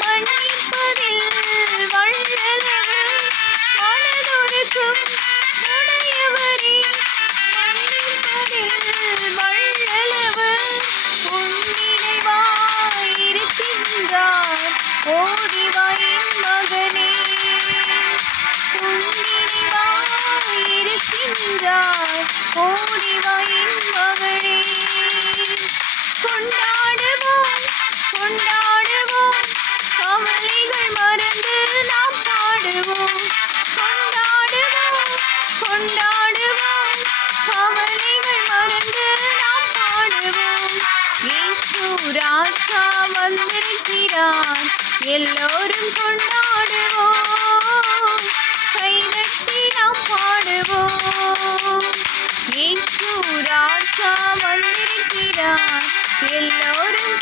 மன்னிப்பதில் வல்லவர் மனதுருக்கும் உடையவரே. மன்னிப்பதில் வல்லவர் உன்னினைவாயிருக்கின்றார். ஓடிவா என் மகனே, உன்னினைவாயிருக்கின்றார். ஓடிவா என் மகளே. கொண்டாடுவோம் கொண்டாடுவோம், கவலைகள் மறந்து நாம் பாடுவோம். கொண்டாடுவோம் கொண்டாடுவோம், கவலைகள் மறந்து நாம் பாடுவோம். இயேசு ராஜா வந்திருக்கிறார், எல்லோரும் கொண்டாடுவோம். கைதட்டி நாம் பாடுவோம். இயேசு ராஜா வந்திருக்கிறார், எல்லோரும்